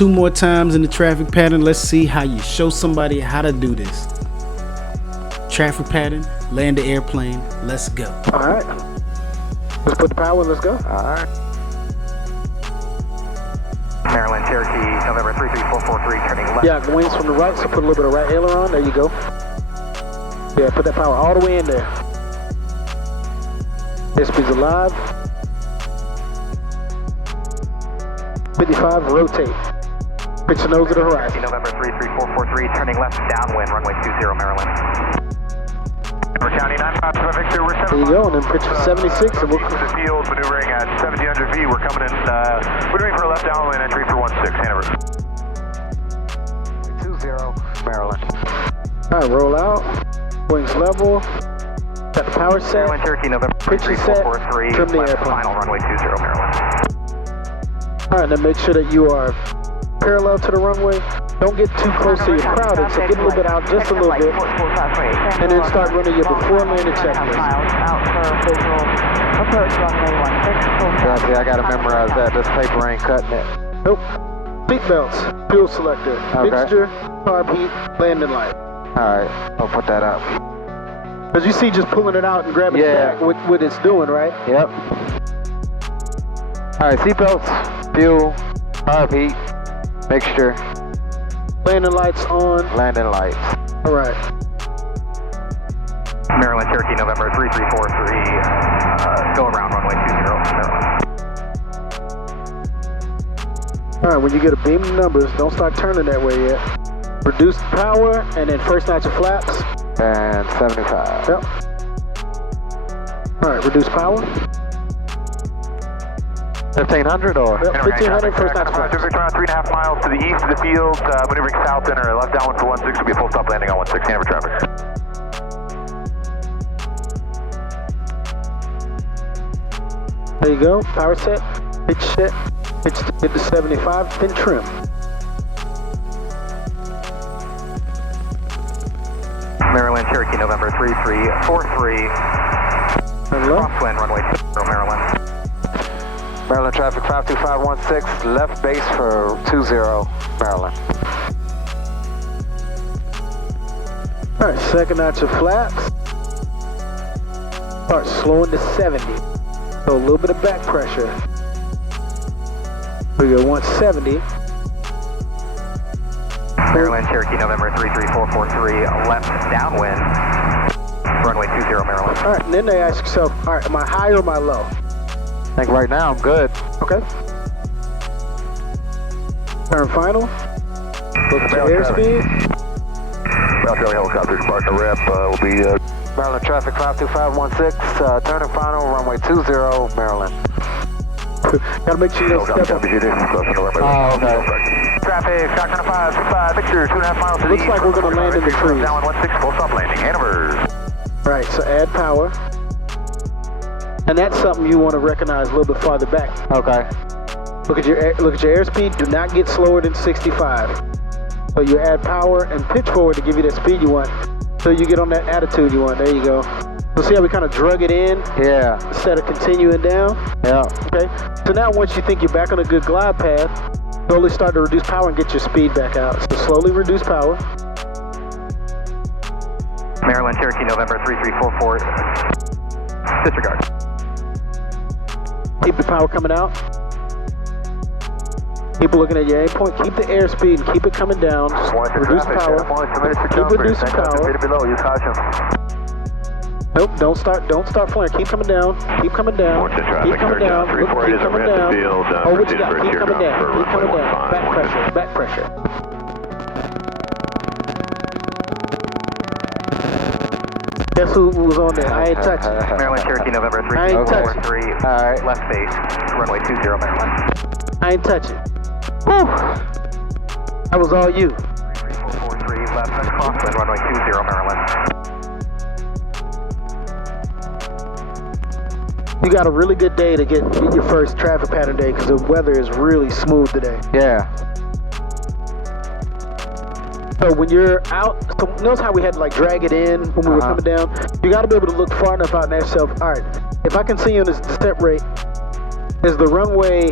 2 more times in the traffic pattern. Let's see how you show somebody how to do this. Traffic pattern, land the airplane, let's go. All right. Let's put the power in, let's go. All right. Maryland, Cherokee, November 33443, turning left. Yeah, wings from the right, so put a little bit of right aileron. There you go. Yeah, put that power all the way in there. Airspeed's alive. 55, rotate. Pitch the nose to the horizon. November 33443, turning left, downwind, runway 20, Maryland. We're County 95 to Victor, we're 7. There you go, and then pitch for 76, and we'll... To the field, maneuvering at 1700 V, we're coming in, maneuvering for a left downwind, entry for 16, Hanover. 20, Maryland. All right, roll out. Wings level. Got the power set. Maryland, Cherokee, November Pitch is set. 33443, Trim the left airplane. final, runway 20, Maryland. All right, then make sure that you are parallel to the runway. Don't get too close so you're crowded, so get a little bit out just a little bit. And then start running your before landing checklist. Yeah, see, I gotta memorize that. This paper ain't cutting it. Nope. Seat belts, fuel selector, Okay. mixture, carb heat, landing light. Alright, I'll put that up. As you see, just pulling it out and grabbing it back, what it's doing, right? Yep. Alright, seatbelts, fuel, carb heat, mixture, Landing lights on. landing lights. All right. Maryland, Cherokee, November 3343, go around runway 20, Maryland. All right, when you get a beam of numbers, don't start turning that way yet. Reduce the power, and then first notch of flaps. And 75. Yep. All right, reduce power. 1500 or? Yep, 1500, first notch of flaps. Victor around 3.5 miles to the east of the field, maneuvering south enter left downwind for 16, will be a full stop landing on 16, Hanover traffic. There you go, power set, pitch set, pitch to get to 75, then trim. Maryland, Cherokee, November 3343, crosswind, runway 20, Maryland. Maryland traffic 52516, left base for 20, Maryland. All right, second notch of flaps. Start slowing to 70. So a little bit of back pressure. So you want 70. Maryland, Cherokee, November 33443, left downwind, runway 20, Maryland. All right, and then they ask yourself, all right, am I high or am I low? I think right now I'm good. Okay. Turn final. Look at your airspeed. Charlie helicopter departing the rep will be Maryland traffic 52516, turning final, runway 20, Maryland. Gotta make sure you don't step up. Oh, okay. Traffic, Cochran 565, Victor, 2.5 miles to the Looks east. like we're gonna land in the trees. Down 16, full stop landing, Hanover. Right, so add power. And that's something you want to recognize a little bit farther back. Okay. Look at your airspeed. Do not get slower than 65. So you add power and pitch forward to give you that speed you want. So you get on that attitude you want. There you go. So see how we kind of drug it in? Yeah. Instead of continuing down? Yeah. Okay. So now once you think you're back on a good glide path, slowly start to reduce power and get your speed back out. So slowly reduce power. Maryland, Cherokee, November 3344, disregard. Keep the power coming out. Keep looking at your aim point. Keep the airspeed and keep it coming down. Reduce power. Keep reducing power. Below, use caution. Nope, don't start flaring. Keep coming down. Keep coming down. Keep coming down. Look, keep coming down. Oh, what you got? Keep coming down. Keep coming down. Back pressure. Back pressure. Guess who was on there? I ain't touching. Maryland, Cherokee, November 3343, Alright. left base, runway 20, Maryland. I ain't touching. Whew. That was all you. 3443, left crosswind, runway 20, Maryland. You got a really good day to get your first traffic pattern day because the weather is really smooth today. Yeah. So when you're out, so notice how we had to like drag it in when we were coming down? You got to be able to look far enough out and ask yourself, all right, if I can see you on this descent rate, is the runway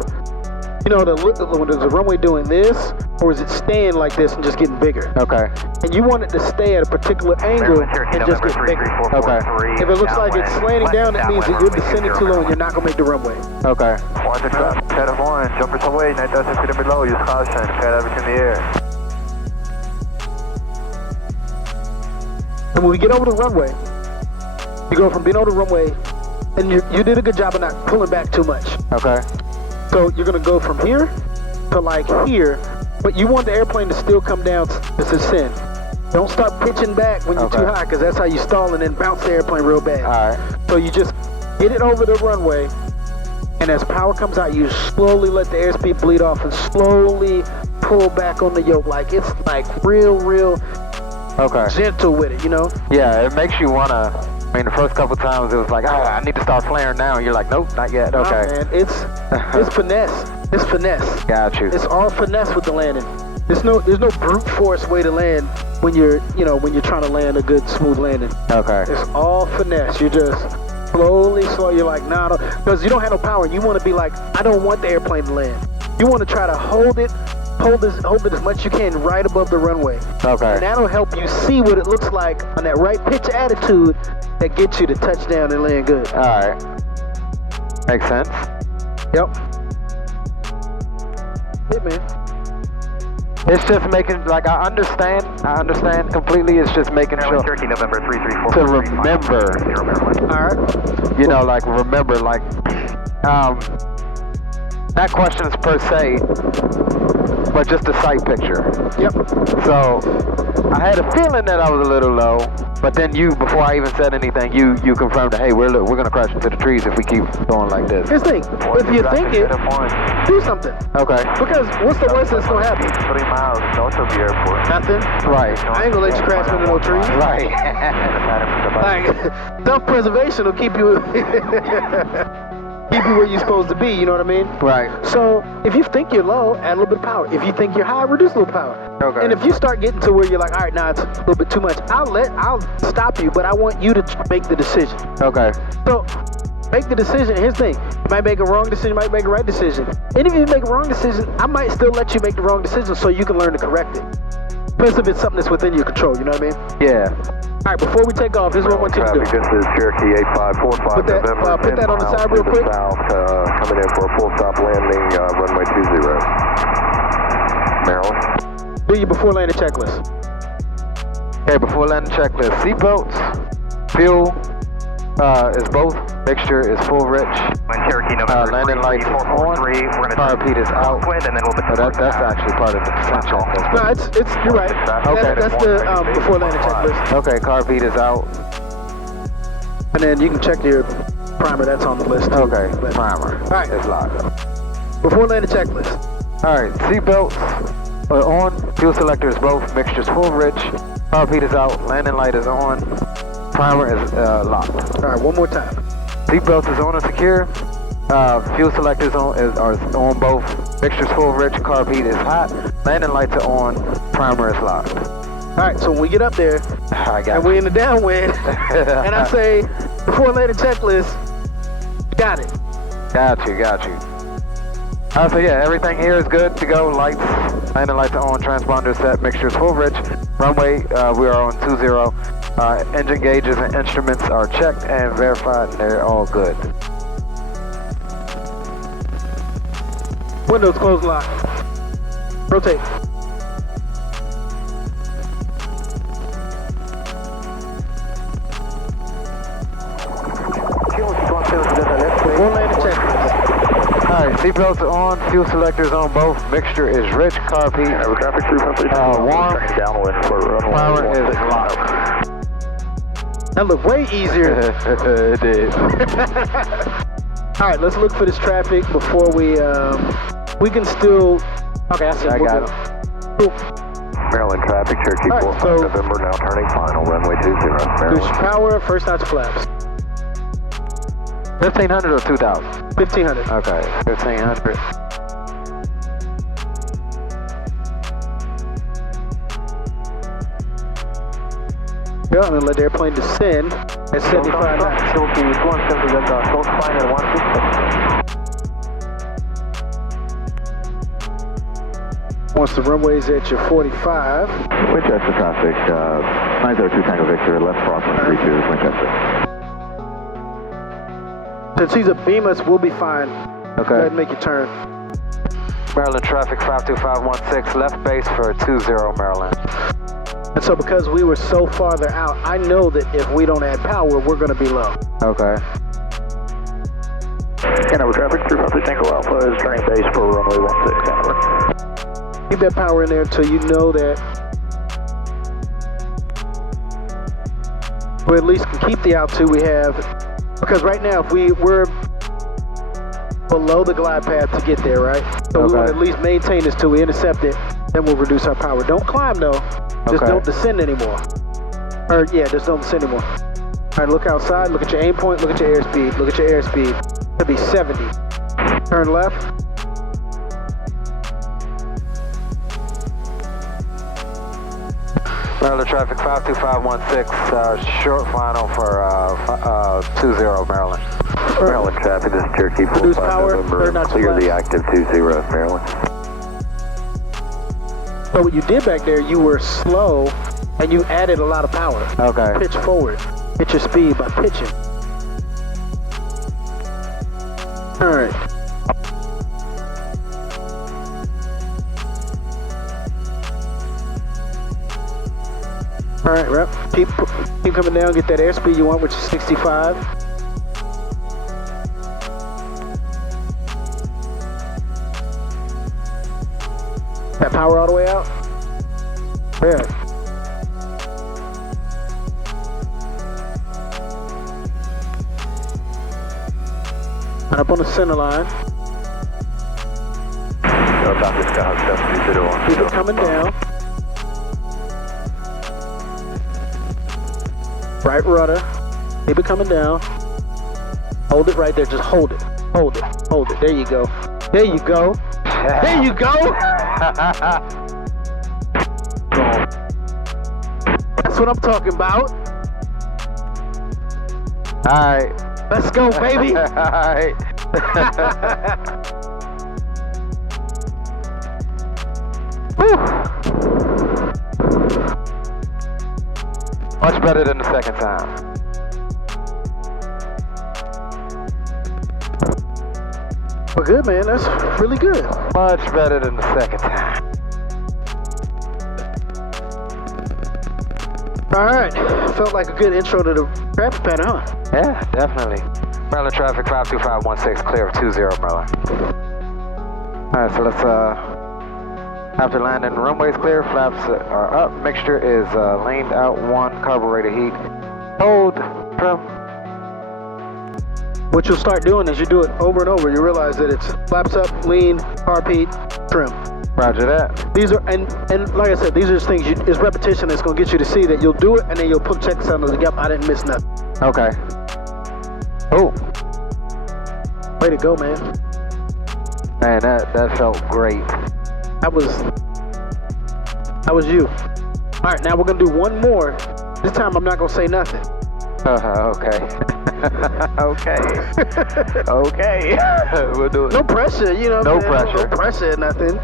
You know, when there's a runway doing this, or is it staying like this and just getting bigger? Okay. And you want it to stay at a particular angle and just get bigger. Okay. If it looks like it's slanting down, that means that you're descending too low and you're not going to make the runway. Okay. 167, head of 1, jumpers away, 9,000 feet and below, use caution, head average in the air. And when we get over the runway, you go from being over the runway, and you did a good job of not pulling back too much. Okay. So you're gonna go from here to like here, but you want the airplane to still come down to descend. Don't start pitching back when you're too high, because that's how you stall and then bounce the airplane real bad. All right. So you just get it over the runway, and as power comes out, you slowly let the airspeed bleed off and slowly pull back on the yoke. Like it's like real gentle with it, you know? Yeah, it makes you wanna. I mean, the first couple times it was like, I need to start flaring now. And you're like, nope, not yet. Okay. Nah, man, it's finesse. It's finesse. Got you. It's all finesse with the landing. There's no brute force way to land when you're trying to land a good smooth landing. Okay. It's all finesse. You're just slowly. You're like, nah, because you don't have no power. You want to be like, I don't want the airplane to land. You want to try to hold it as much as you can right above the runway. Okay. And that'll help you see what it looks like on that right pitch attitude that gets you to touchdown and land good. All right. Makes sense. Yep. Yeah, man. It's just making, like, I understand completely. It's just making sure Turkey, November 334. to remember. All right. You know, like, remember, like, not questions per se, but just a sight picture. Yep. So I had a feeling that I was a little low, but then before I even said anything, you confirmed that, hey, we're gonna crash into the trees if we keep going like this. Here's the thing. If you think it, do something. Okay. Because what's the worst that's gonna happen? 3 miles north of the airport. Nothing. Right. I ain't gonna let you crash into no trees. Right. Like, self-preservation will keep you where you're supposed to be, you know what I mean? Right. So if you think you're low, add a little bit of power. If you think you're high, reduce a little power. Okay. And if you start getting to where you're like, all right, now it's a little bit too much, I'll stop you, but I want you to make the decision. Okay. So make the decision. Here's the thing. You might make a wrong decision, you might make a right decision. And if you make a wrong decision, I might still let you make the wrong decision so you can learn to correct it. Especially if it's something that's within your control, you know what I mean? Yeah. All right, before we take off, this is what I want you to do. This is Cherokee 8545 Put that on the side real quick. South, coming in for a full stop landing, runway 20. Maryland. Do your before landing checklist. Okay, before landing checklist, seatbelts, fuel is both, mixture is full rich. Cherokee November landing lights is on, fire repeat is out. And then we'll That's actually part of the essential. No, it's you're right. Okay. That's the before landing checklist. Okay, car beat is out. And then you can check your primer. That's on the list. Okay, But, primer. all right. It's locked. Before landing checklist. All right, seatbelts are on. Fuel selector is both. Mixture's full rich. Car beat is out. Landing light is on. Primer is locked. All right, one more time. Seatbelts is on and secure. Fuel selectors are on both. Mixture's full rich. Car beat is hot. Landing lights are on. Primer is locked. All right, so when we get up there I got and we're in the downwind, and I say before landing checklist, got it. Got you. So yeah, everything here is good to go. Lights, landing lights are on. Transponder set. Mixture's full rich. Runway, we are on 20. Engine gauges and instruments are checked and verified, and they're all good. Windows closed, lock. Rotate. Before landing checklist. Alright, seatbelts are on, fuel selectors on both, mixture is rich, car beat, warm, primer is locked. That looked way easier. It did. All right, let's look for this traffic before we can still. Okay, I see. I got it. Cool. Maryland traffic, Cherokee All right, 45 so November, now turning final, runway 20, Maryland. Boost power, first notch flaps. 1500 or 2000? 1500. Okay, 1500. Yeah, I'm gonna let the airplane descend at 75 knots. Cherokee 170, that's close final 160. Once the runway's at your 45. Winchester traffic, 902 Tango Victor, left crossing 32 Winchester. Since he's a beam us, we'll be fine. Okay. Go ahead and make your turn. Maryland traffic 52516, left base for 20 Maryland. And so because we were so farther out, I know that if we don't add power, we're going to be low. Okay. Hanover traffic 353 Tango Alpha is turning base for runway 16, Hanover. Keep that power in there until you know that we at least can keep the altitude we have. Because right now, if we're below the glide path to get there, right? So we want to at least maintain this till we intercept it, then we'll reduce our power. Don't climb though, just don't descend anymore. Or yeah, just don't descend anymore. All right, look outside, look at your aim point, look at your airspeed, look at your airspeed. It'll be 70. Turn left. Maryland traffic 52516, short final for 20 Maryland. Maryland traffic, this is Cherokee Reduce 45 power, November, or not too clear the fast. active 20 Maryland. So what you did back there, you were slow and you added a lot of power. Okay. Pitch forward. Hit your speed by pitching. All right. All right, rep. Keep coming down. Get that airspeed you want, which is 65. That power all the way out? Yeah. And up on the center line. Keep it coming down. Right rudder. Keep it coming down. Hold it right there. Just hold it. Hold it. Hold it. There you go. There you go. There you go. That's what I'm talking about. Alright. Let's go, baby. Alright. Much better than the second time. Well, good, man. That's really good. Much better than the second time. All right. Felt like a good intro to the traffic pattern, huh? Yeah, definitely. Maryland traffic 52516, clear of 20 Maryland. Alright, so let's, after landing, runway's clear, flaps are up, mixture is leaned out 1, carburetor heat, hold, trim. What you'll start doing is you do it over and over. You realize that it's flaps up, lean, carb heat, trim. Roger that. These are, and like I said, these are just things, it's repetition that's going to get you to see that you'll do it, and then you'll put check sound like, yep, I didn't miss nothing. Okay. Oh. Way to go, man. Man, that felt great. That was you. All right, now we're going to do one more. This time I'm not going to say nothing. Okay. Okay. Okay. We'll do it. No pressure, you know. No pressure. No pressure, nothing.